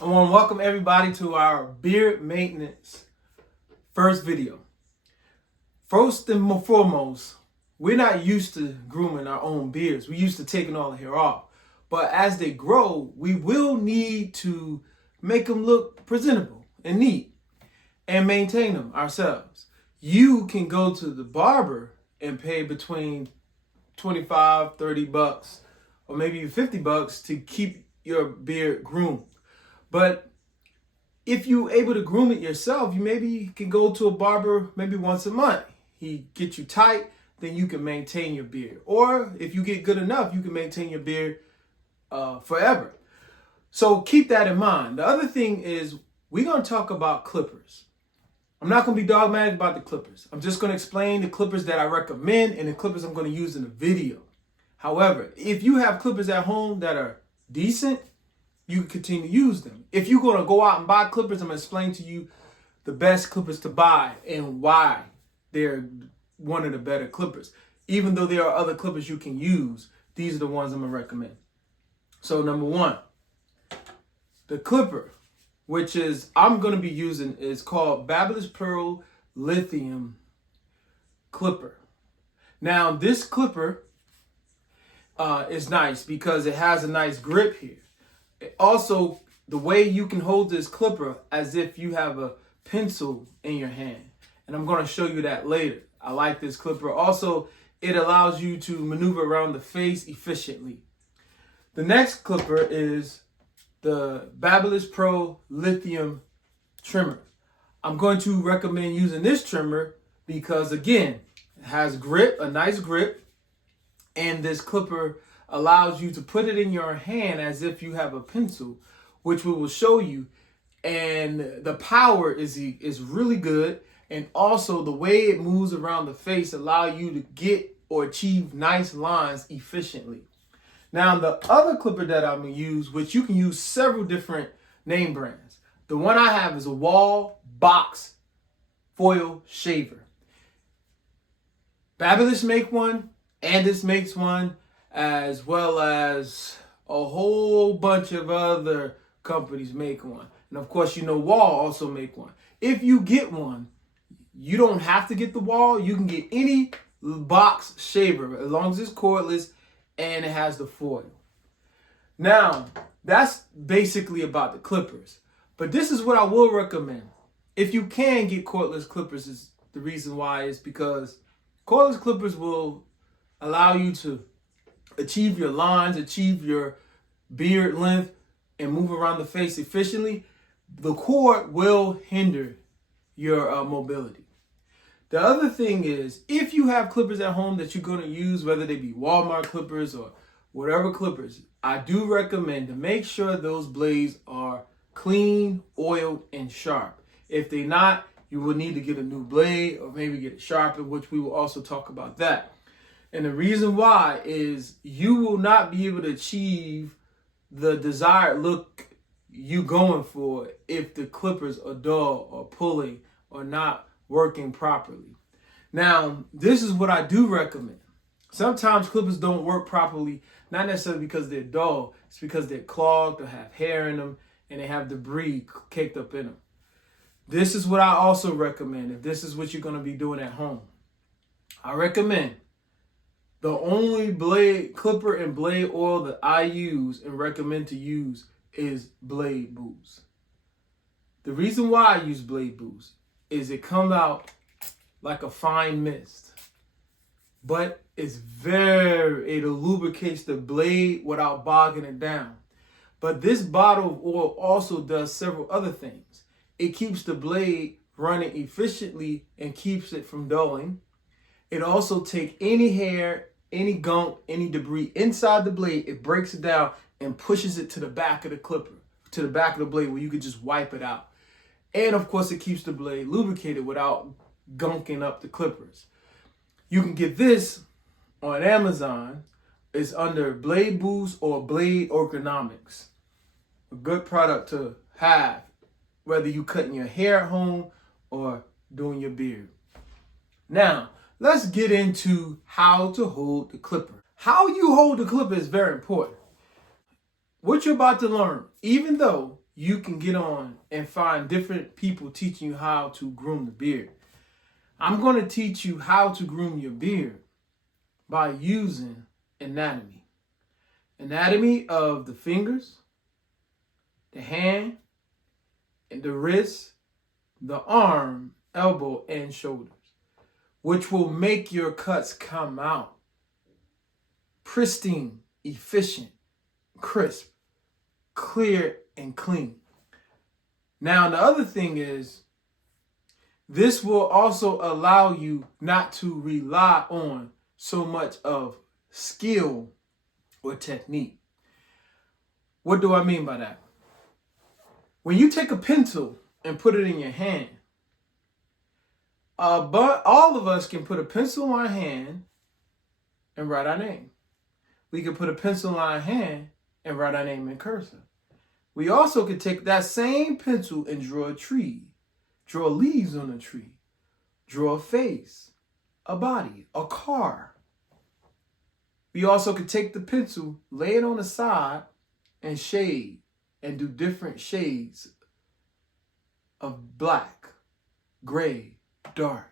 I want to welcome everybody to our beard maintenance first video. First and foremost, we're not used to grooming our own beards. We're used to taking all the hair off. But as they grow, we will need to make them look presentable and neat and maintain them ourselves. You can go to the barber and pay between 25, 30 bucks, or maybe even 50 bucks to keep your beard groomed. But if you're able to groom it yourself, you maybe can go to a barber maybe once a month. He gets you tight, then you can maintain your beard. Or if you get good enough, you can maintain your beard forever. So keep that in mind. The other thing is we're going to talk about clippers. I'm not going to be dogmatic about the clippers. I'm just going to explain the clippers that I recommend and the clippers I'm going to use in the video. However, if you have clippers at home that are decent, you can continue to use them. If you're going to go out and buy clippers, I'm going to explain to you the best clippers to buy and why they're one of the better clippers. Even though there are other clippers you can use, these are the ones I'm going to recommend. So number one, the clipper, which is I'm going to be using, is called Babyliss Pearl Lithium Clipper. Now this clipper is nice because it has a nice grip here. Also, the way you can hold this clipper as if you have a pencil in your hand. And I'm going to show you that later. I like this clipper. Also, it allows you to maneuver around the face efficiently. The next clipper is the Babyliss Pro Lithium Trimmer. I'm going to recommend using this trimmer because, again, it has grip, a nice grip, and this clipper allows you to put it in your hand as if you have a pencil, which we will show you. And the power is really good. And also the way it moves around the face allow you to get or achieve nice lines efficiently. Now, the other clipper that I'm going to use, which you can use several different name brands. The one I have is a Wall Box Foil Shaver. Babyliss make one, Andis makes one, as well as a whole bunch of other companies make one. And of course, you know, Wall also make one. If you get one, you don't have to get the Wall. You can get any box shaver as long as it's cordless and it has the foil. Now, that's basically about the clippers. But this is what I will recommend. If you can get cordless clippers, is the reason why is because cordless clippers will allow you to achieve your lines, achieve your beard length, and move around the face efficiently. The cord will hinder your mobility. The other thing is, if you have clippers at home that you're going to use, whether they be Walmart clippers or whatever clippers, I do recommend to make sure those blades are clean, oiled, and sharp. If they're not, you will need to get a new blade or maybe get it sharpened, which we will also talk about that. And the reason why is you will not be able to achieve the desired look you going for if the clippers are dull or pulling or not working properly. Now, this is what I do recommend. Sometimes clippers don't work properly, not necessarily because they're dull. It's because they're clogged or have hair in them and they have debris caked up in them. This is what I also recommend if this is what you're going to be doing at home. I recommend the only blade clipper and blade oil that I use and recommend to use is Blade Boost. The reason why I use Blade Boost is it comes out like a fine mist, but it lubricates the blade without bogging it down. But this bottle of oil also does several other things. It keeps the blade running efficiently and keeps it from dulling. It also takes any hair, any gunk, any debris inside the blade, it breaks it down and pushes it to the back of the clipper, to the back of the blade where you could just wipe it out. And of course, it keeps the blade lubricated without gunking up the clippers. You can get this on Amazon. It's under Blade Boost or Blade Ergonomics. A good product to have, whether you cutting your hair at home or doing your beard. Now, let's get into how to hold the clipper. How you hold the clipper is very important. What you're about to learn, even though you can get on and find different people teaching you how to groom the beard. I'm going to teach you how to groom your beard by using anatomy. Anatomy of the fingers, the hand, and the wrist, the arm, elbow, and shoulders, which will make your cuts come out pristine, efficient, crisp, clear, and clean. Now, the other thing is, this will also allow you not to rely on so much of skill or technique. What do I mean by that? When you take a pencil and put it in your hand, but all of us can put a pencil in our hand and write our name. We can put a pencil in our hand and write our name in cursive. We also could take that same pencil and draw a tree, draw leaves on a tree, draw a face, a body, a car. We also could take the pencil, lay it on the side, and shade and do different shades of black, gray, dark.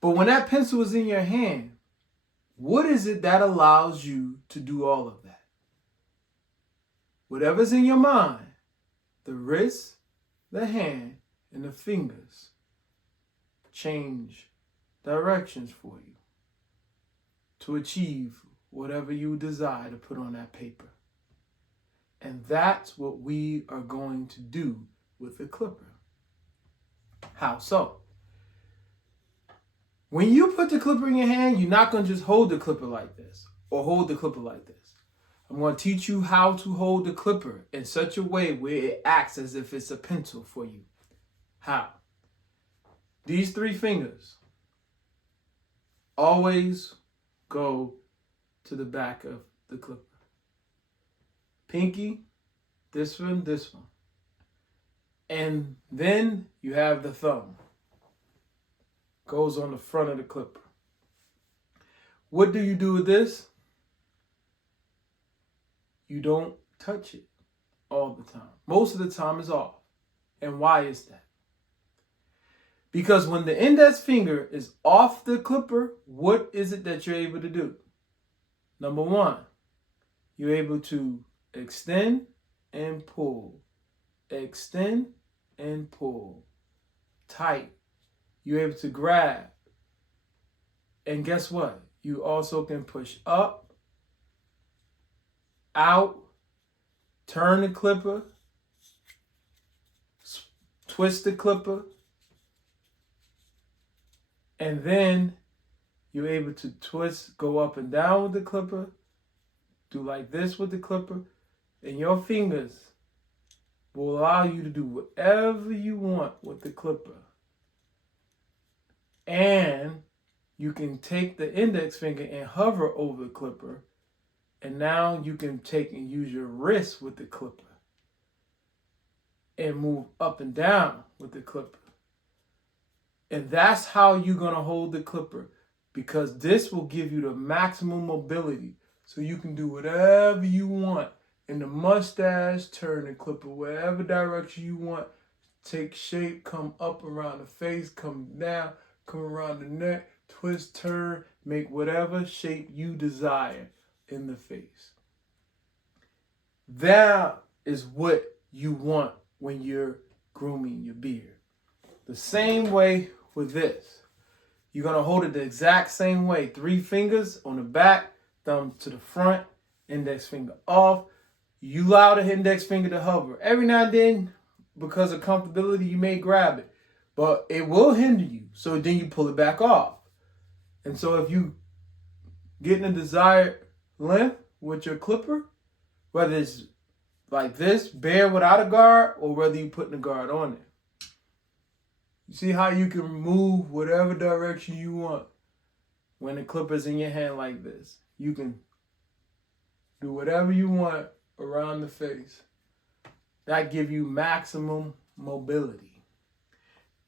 But when that pencil is in your hand, what is it that allows you to do all of that? Whatever's in your mind, the wrist, the hand, and the fingers change directions for you to achieve whatever you desire to put on that paper. And that's what we are going to do with the clipper. How so? When you put the clipper in your hand, you're not going to just hold the clipper like this or hold the clipper like this. I'm going to teach you how to hold the clipper in such a way where it acts as if it's a pencil for you. How? These 3 fingers always go to the back of the clipper. Pinky, this one. And then you have the thumb. Goes on the front of the clipper. What do you do with this? You don't touch it all the time. Most of the time it's off. And why is that? Because when the index finger is off the clipper, what is it that you're able to do? Number 1, you're able to extend and pull. Extend and pull. Tight. You're able to grab. And guess what? You also can push up, out, turn the clipper, twist the clipper, and then you're able to twist, go up and down with the clipper, do like this with the clipper, and your fingers will allow you to do whatever you want with the clipper. And you can take the index finger and hover over the clipper, and now you can take and use your wrist with the clipper and move up and down with the clipper. And that's how you're going to hold the clipper, because this will give you the maximum mobility so you can do whatever you want. In the mustache, turn the clipper wherever direction you want. Take shape, come up around the face, come down, come around the neck, twist, turn, make whatever shape you desire in the face. That is what you want when you're grooming your beard. The same way with this. You're going to hold it the exact same way. 3 fingers on the back, thumb to the front, index finger off. You allow the index finger to hover. Every now and then, because of comfortability, you may grab it. But it will hinder you. So then you pull it back off. And so if you get in the desired length with your clipper, whether it's like this, bare without a guard, or whether you putting a guard on it. You see how you can move whatever direction you want when the clipper's in your hand like this. You can do whatever you want around the face. That gives you maximum mobility.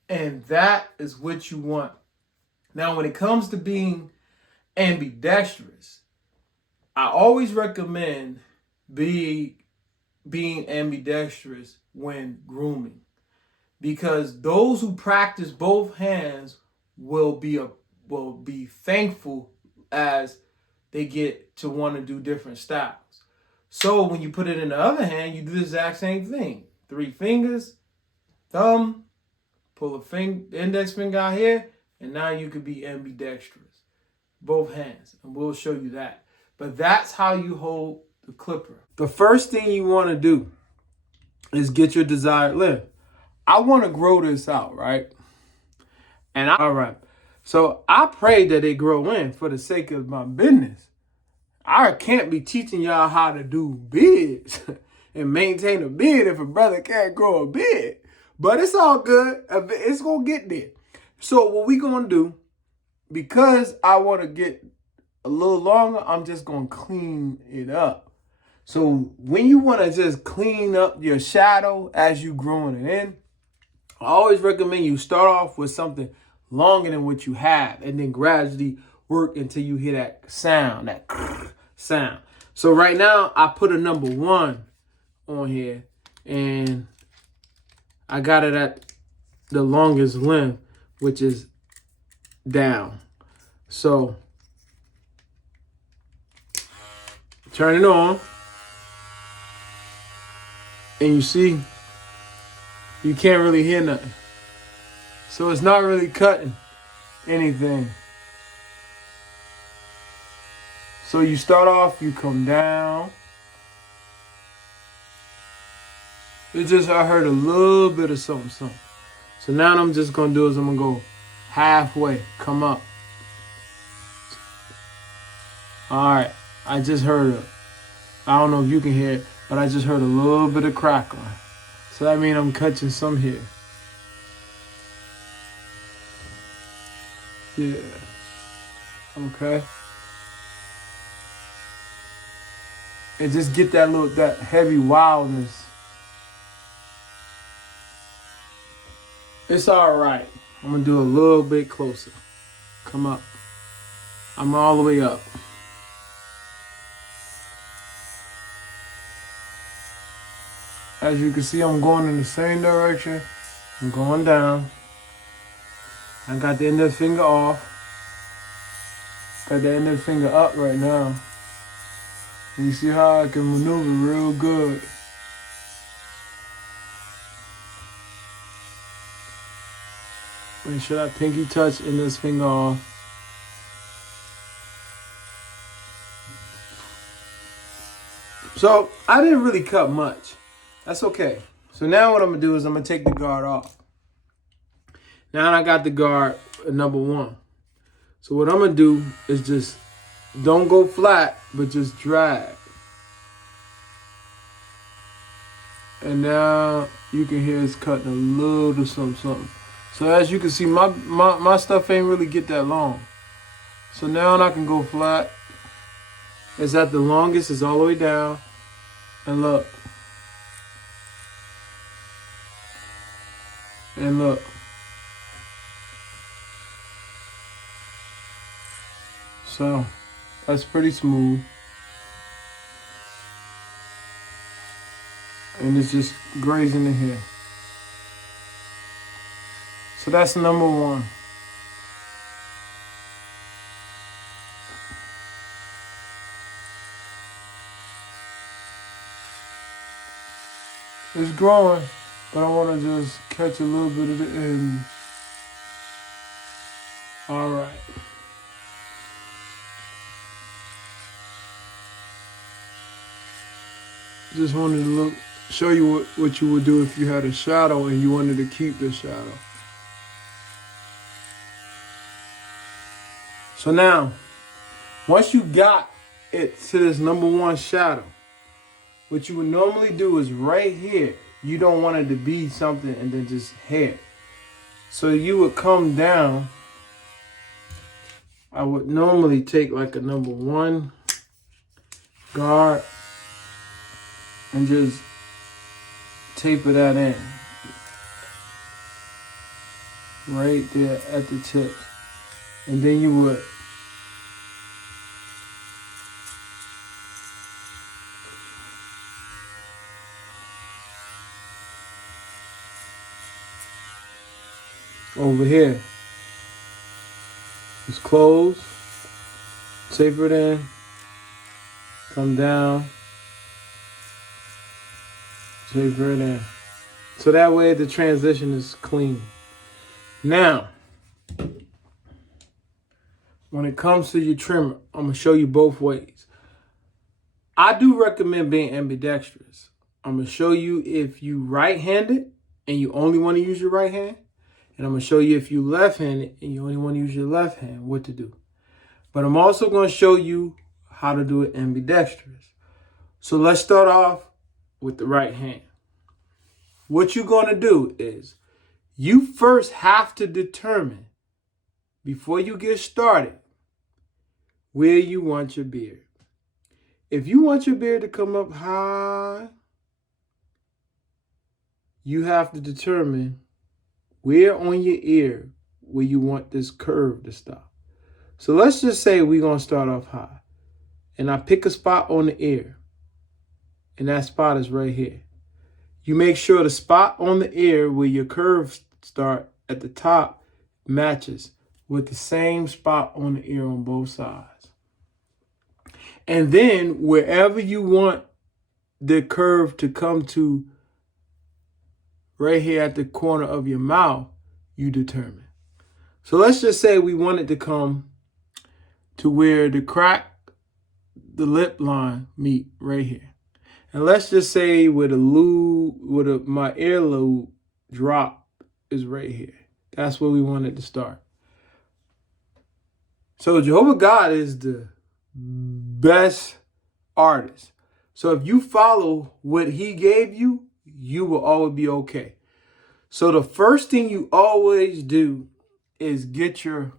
And that is what you want. Now, when it comes to being ambidextrous, I always recommend being being ambidextrous when grooming, because those who practice both hands will be thankful as they get to want to do different styles. So when you put it in the other hand, you do the exact same thing. 3 fingers, thumb, pull index finger out here, and now you could be ambidextrous. Both hands, and we'll show you that. But that's how you hold the clipper. The first thing you want to do is get your desired length. I want to grow this out, right? All right. So I pray that it grow in for the sake of my business. I can't be teaching y'all how to do beards and maintain a beard if a brother can't grow a beard. But it's all good. It's going to get there. So what we going to do, because I want to get a little longer, I'm just going to clean it up. So when you want to just clean up your shadow as you growing it in, I always recommend you start off with something longer than what you have, and then gradually work until you hear that sound, that sound. So right now, I put a number 1 on here, and I got it at the longest length, which is down. So turn it on, and you see, you can't really hear nothing. So it's not really cutting anything. So you start off, you come down. It's just, I heard a little bit of something. So now what I'm just gonna do is I'm gonna go halfway, come up. All right, I just heard I don't know if you can hear it, but I just heard a little bit of crackling. So that means I'm catching some here. Yeah. Okay. And just get that heavy wildness. It's all right. I'm gonna do a little bit closer. Come up. I'm all the way up. As you can see, I'm going in the same direction. I'm going down. I got the index finger off. Got the index finger up right now. And you see how I can maneuver real good. Make sure that pinky touch index finger off. So I didn't really cut much. That's okay. So now what I'm gonna do is I'm gonna take the guard off. Now I got the guard at number 1. So what I'm gonna do is just don't go flat, but just drag. And now you can hear it's cutting a little something. So as you can see, my stuff ain't really get that long. So now I can go flat. It's at the longest, it's all the way down. And look. And look. So that's pretty smooth. And it's just grazing in here. So that's number 1. It's growing, but I want to just catch a little bit of the end. All right. Just wanted to show you what you would do if you had a shadow and you wanted to keep the shadow. So now, once you got it to this number 1 shadow, what you would normally do is right here. You don't want it to be something and then just hair. So you would come down. I would normally take like a number 1 guard and just taper that in. Right there at the tip. And then you would over here. Just close, taper it in, come down, taper it in. So that way the transition is clean. Now, when it comes to your trimmer, I'm going to show you both ways. I do recommend being ambidextrous. I'm going to show you if you right-handed and you only want to use your right hand. And I'm going to show you if you left-handed and you only want to use your left hand, what to do. But I'm also going to show you how to do it ambidextrous. So let's start off with the right hand. What you're going to do is you first have to determine, before you get started, where you want your beard. If you want your beard to come up high, you have to determine where on your ear where you want this curve to stop. So let's just say we're going to start off high. And I pick a spot on the ear. And that spot is right here. You make sure the spot on the ear where your curves start at the top matches with the same spot on the ear on both sides. And then wherever you want the curve to come to, right here at the corner of your mouth, you determine. So let's just say we want it to come to where the crack, the lip line meet right here. And let's just say where the lube, my earlobe drop is right here. That's where we want it to start. So Jehovah God is the best artist. So if you follow what he gave you, you will always be okay. So the first thing you always do is get your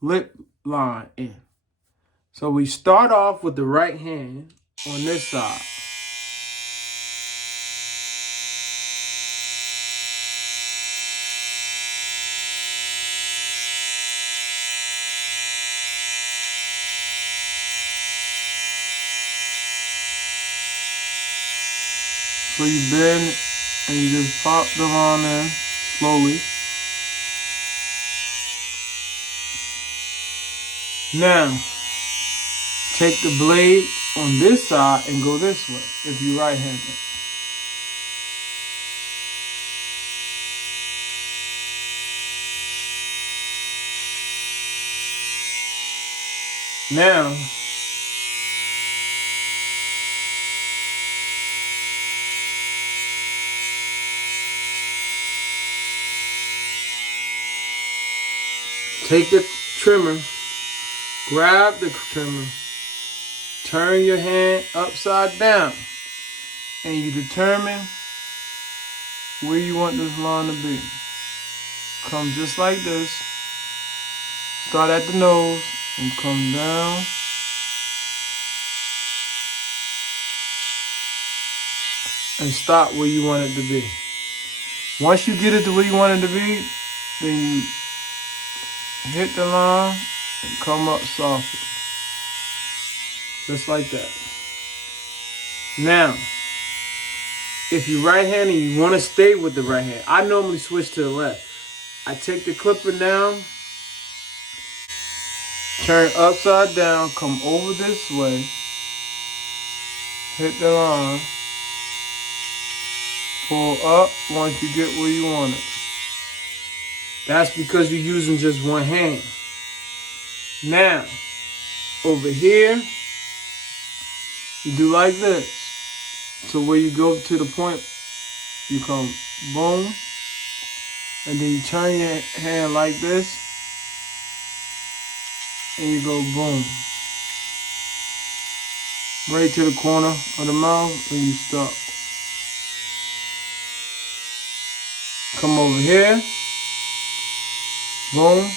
lip line in. So we start off with the right hand on this side. So you bend and you just pop the line in slowly. Now, take the blade on this side and go this way if you're right-handed. Now, take the trimmer, grab the trimmer, turn your hand upside down, and you determine where you want this line to be. Come just like this. Start at the nose and come down. And stop where you want it to be. Once you get it to where you want it to be, then you hit the line and come up softly. Just like that. Now, if you're right-handed and you want to stay with the right hand, I normally switch to the left. I take the clipper down, turn upside down, come over this way, hit the line, pull up once you get where you want it. That's because you're using just one hand. Now, over here, you do like this. So where you go to the point, you come boom, and then you turn your hand like this, and you go boom. Right to the corner of the mouth, and you stop. Come over here, boom,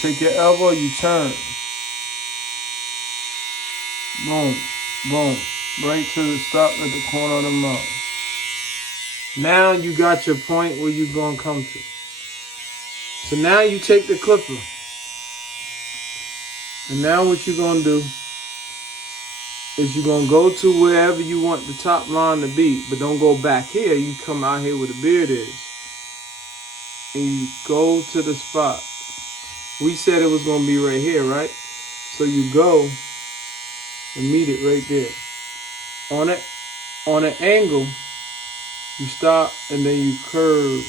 take your elbow, you turn. Boom, boom, right to the stop at the corner of the mouth. Now you got your point where you're going to come to. So now you take the clipper. And now what you're going to do is you're going to go to wherever you want the top line to be. But don't go back here. You come out here where the beard is. and you go to the spot. We said it was going to be right here, right? So you go and meet it right there. On an angle, you stop and then you curve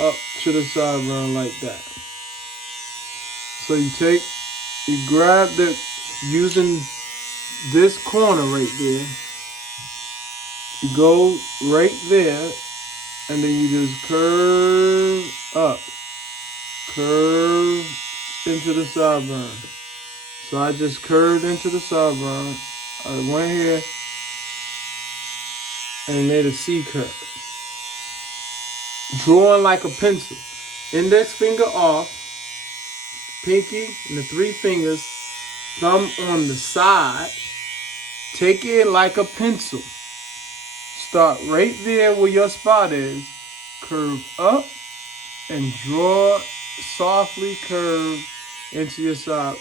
up to the sideburn like that. So you grab using this corner right there. You go right there, and then you just curve up, curve into the sideburn. So I just curved into the sideburn. I went here and made a C curve. Drawing like a pencil. Index finger off, pinky and the 3 fingers, thumb on the side. Take it like a pencil. Start right there where your spot is. Curve up and draw, softly curve into your side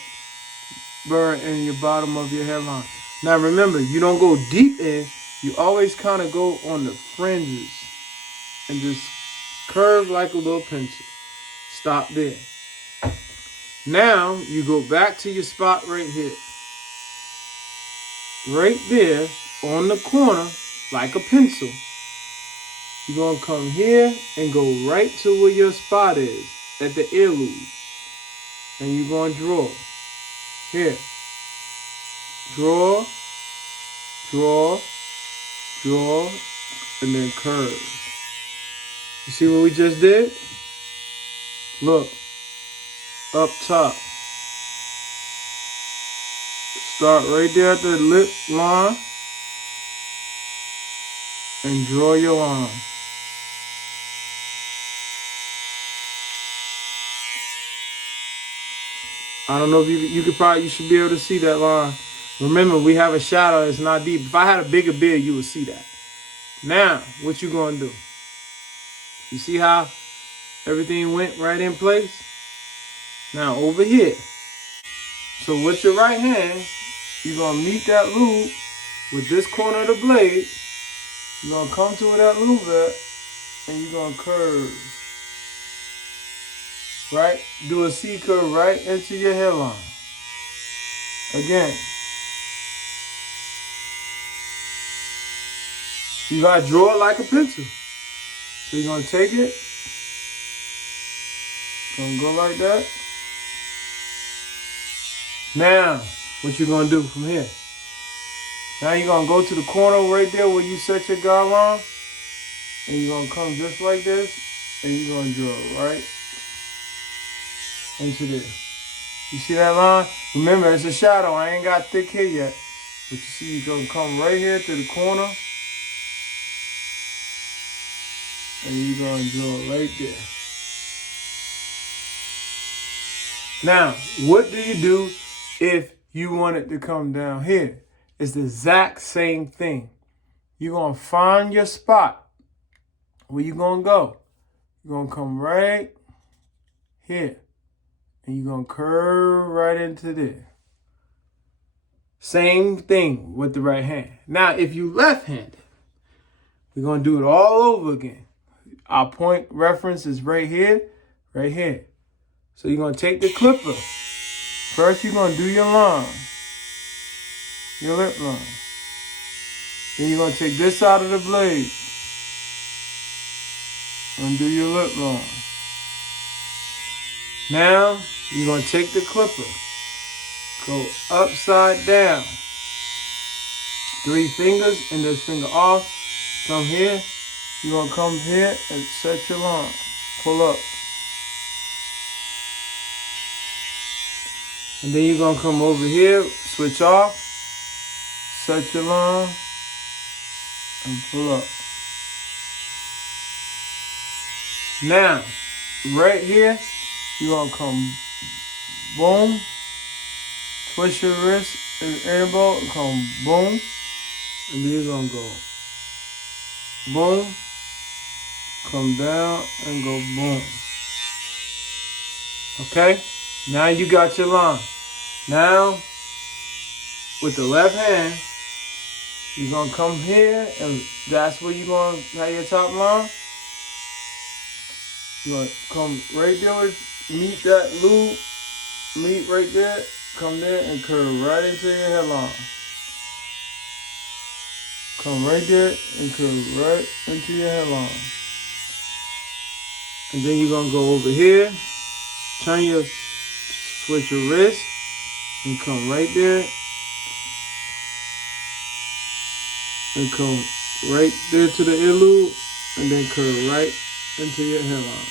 burn and your bottom of your hairline. Now remember, you don't go deep in. You always kind of go on the fringes and just curve like a little pencil. Stop there. Now you go back to your spot right here. Right there on the corner like a pencil. You're going to come here and go right to where your spot is at the ear loop. And you're going to draw. Here. Draw, draw, draw, and then curve. You see what we just did? Look. Up top. Start right there at the lip line. And draw your line. I don't know if you should be able to see that line. Remember, we have a shadow that's not deep. If I had a bigger beard, you would see that. Now, what you gonna do? You see how everything went right in place? Now, over here. So with your right hand, you're gonna meet that loop with this corner of the blade. You're gonna come to where that loop at, and you're gonna curve. Right? Do a C curve right into your hairline. Again. You gotta draw it like a pencil. So you're gonna take it. Gonna go like that. Now, what you're gonna do from here? Now you're gonna go to the corner right there where you set your guideline. And you're gonna come just like this. And you're gonna draw right into there. You see that line? Remember, it's a shadow. I ain't got thick hair yet. But you see, you're gonna come right here to the corner. And you're gonna draw right there. Now, what do you do if you want it to come down here? It's the exact same thing. You're gonna find your spot. Where you gonna go? You're gonna come right here. And you're going to curve right into there. Same thing with the right hand. Now, if you left-handed, we're going to do it all over again. Our point reference is right here, right here. So you're going to take the clipper. First, you're going to do your line, your lip line. Then you're going to take this side of the blade and do your lip line. Now, you're going to take the clipper, go upside down, 3 fingers, and this finger off, come here, you're going to come here and set your line, pull up. And then you're going to come over here, switch off, set your line, and pull up. Now, right here, you're going to come boom, twist your wrist and elbow, come boom, and then you're going to go boom, come down and go boom. Okay? Now you got your line. Now, with the left hand, you're going to come here and that's where you're going to have your top line. You're gonna come right there with meet that loop, meet right there, come there and curve right into your headline. Come right there and curve right into your headline. And then you're gonna go over here, switch your wrist, and come right there, and come right there to the ear loop, and then curve right into your hairline.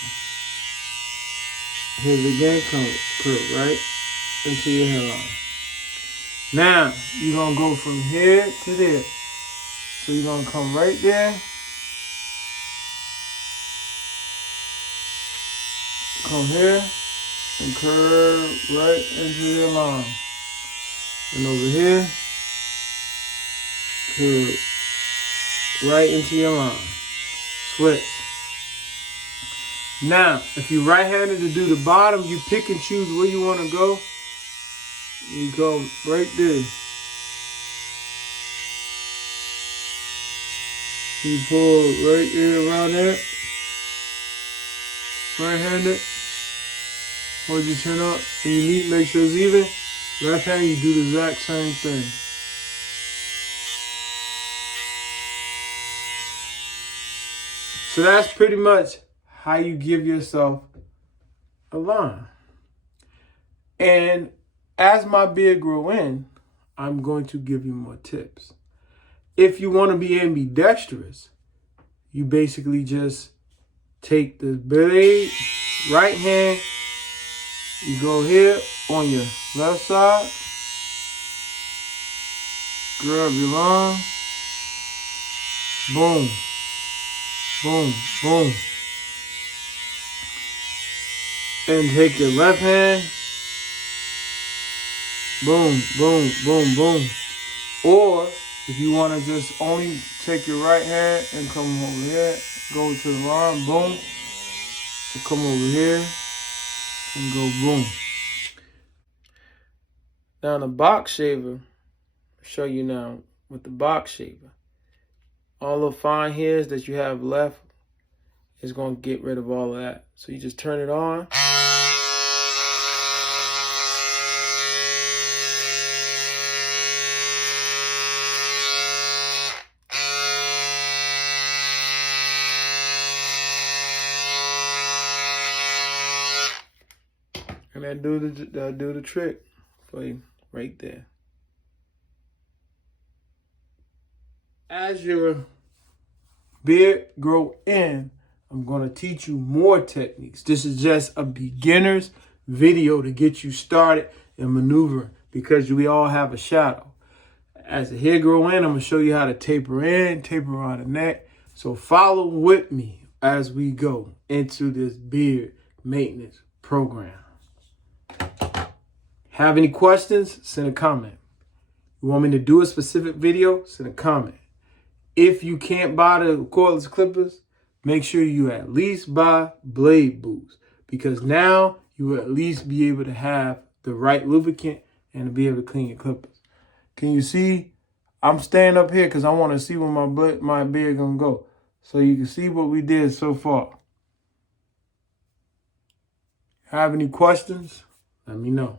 Here's again, curve right into your hairline. Now, you're going to go from here to there. So you're going to come right there. Come here and curve right into your line. And over here, curve right into your line. Switch. Now, if you're right-handed to do the bottom, you pick and choose where you want to go. You go right there. You pull right there around there. Right-handed. Hold your chin up. And you meet, make sure it's even. Left-handed, you do the exact same thing. So that's pretty much how you give yourself a line. And as my beard grow in, I'm going to give you more tips. If you want to be ambidextrous, you basically just take the blade, right hand, you go here on your left side, grab your line, boom, boom, boom. And take your left hand, boom, boom, boom, boom. Or if you want to just only take your right hand and come over here, go to the line, boom, and come over here and go boom. Now the box shaver, I'll show you now with the box shaver. All the fine hairs that you have left is going to get rid of all of that. So you just turn it on. And that do the trick for you right there. As your beard grow in, I'm going to teach you more techniques. This is just a beginner's video to get you started in maneuvering because we all have a shadow. As the hair grow in, I'm going to show you how to taper in, taper around the neck. So follow with me as we go into this beard maintenance program. Have any questions? Send a comment. You want me to do a specific video? Send a comment. If you can't buy the cordless clippers, make sure you at least buy blade boots because now you will at least be able to have the right lubricant and to be able to clean your clippers. Can you see? I'm staying up here because I want to see where my beard gonna go. So you can see what we did so far. Have any questions? Let me know.